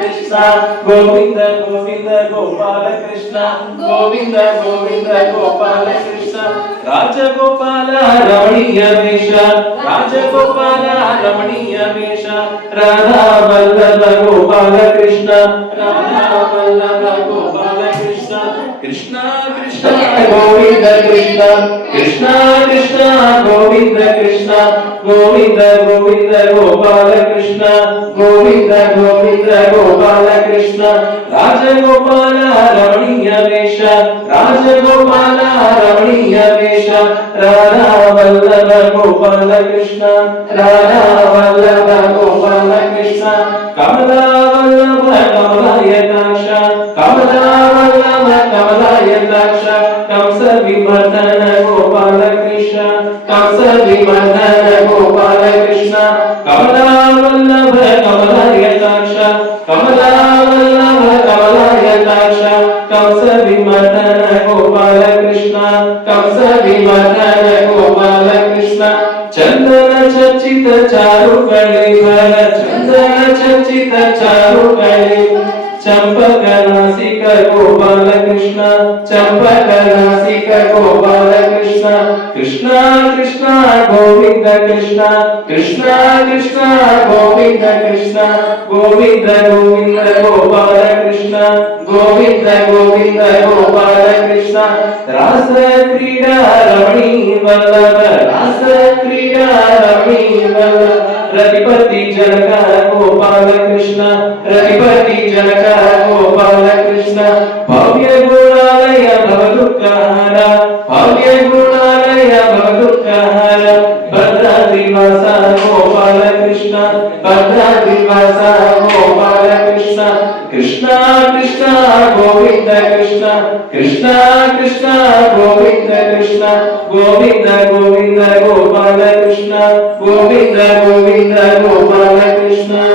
कृष्ण गोविंद गोविंद गोपाल कृष्ण गोविंद गोविंद गोपाल कृष्ण राजगोपाल रमणीय वेश राजगोपाल रमणीय वेश राधा वल्लभ गोपाल कृष्ण राधा वल्लभ गोपाल कृष्ण कृष्ण कृष्ण गोविंद कृष्ण कृष्ण कृष्ण गोविंद कृष्ण गोविंद गोविंद गोपाल कृष्ण गोविंद गोविंद गोपाल कृष्ण राजगोपाल रमणीय वेश राजगोपाल रमणीय वेश राधा वल्लभ गोपाल कृष्ण राधा वल्लभ गोपाल कृष्ण कमला वल्लभ कमलायताक्ष कमला वल्लभ कमलायताक्ष कंस विमर्दन गोपाल कृष्ण कंस विमर्दन गोपाल कृष्ण कमला वल्लभ कमलायताक्ष कमला वल्लभ कमलायताक्ष कंस विमर्दन गोपाल कृष्ण कंस विमर्दन गोपाल कृष्ण चंदन चर्चित चारु कलेवर चंदन चर्चित चारु कलेवर चंपक नासिक गोपाल कृष्ण चंपक नासिक गोपाल कृष्ण कृष्ण कृष्ण गोविंद कृष्ण कृष्ण कृष्ण गोविंद कृष्ण गोविंद गोविंद गोपाल कृष्ण गोविंद गोविंद गोपाल कृष्ण रास क्रीडा रमणी वल्लभ रास क्रीडा रमणी वल्लभ रतिपति जनक गोपाल कृष्ण रतिपति जनक गोपाल कृष्ण भव्य गुणालय भवदुःखहर भव्य गुणालय भवदुःखहर भद्राद्रिवास गोपाल कृष्ण भद्राद्रिवास गोपाल कृष्ण कृष्ण कृष्ण गोविंद कृष्ण कृष्ण कृष्ण गोविंद कृष्ण गोविंद गोविंद गोपाल कृष्ण गोविंद गोविंद गोपाल कृष्ण।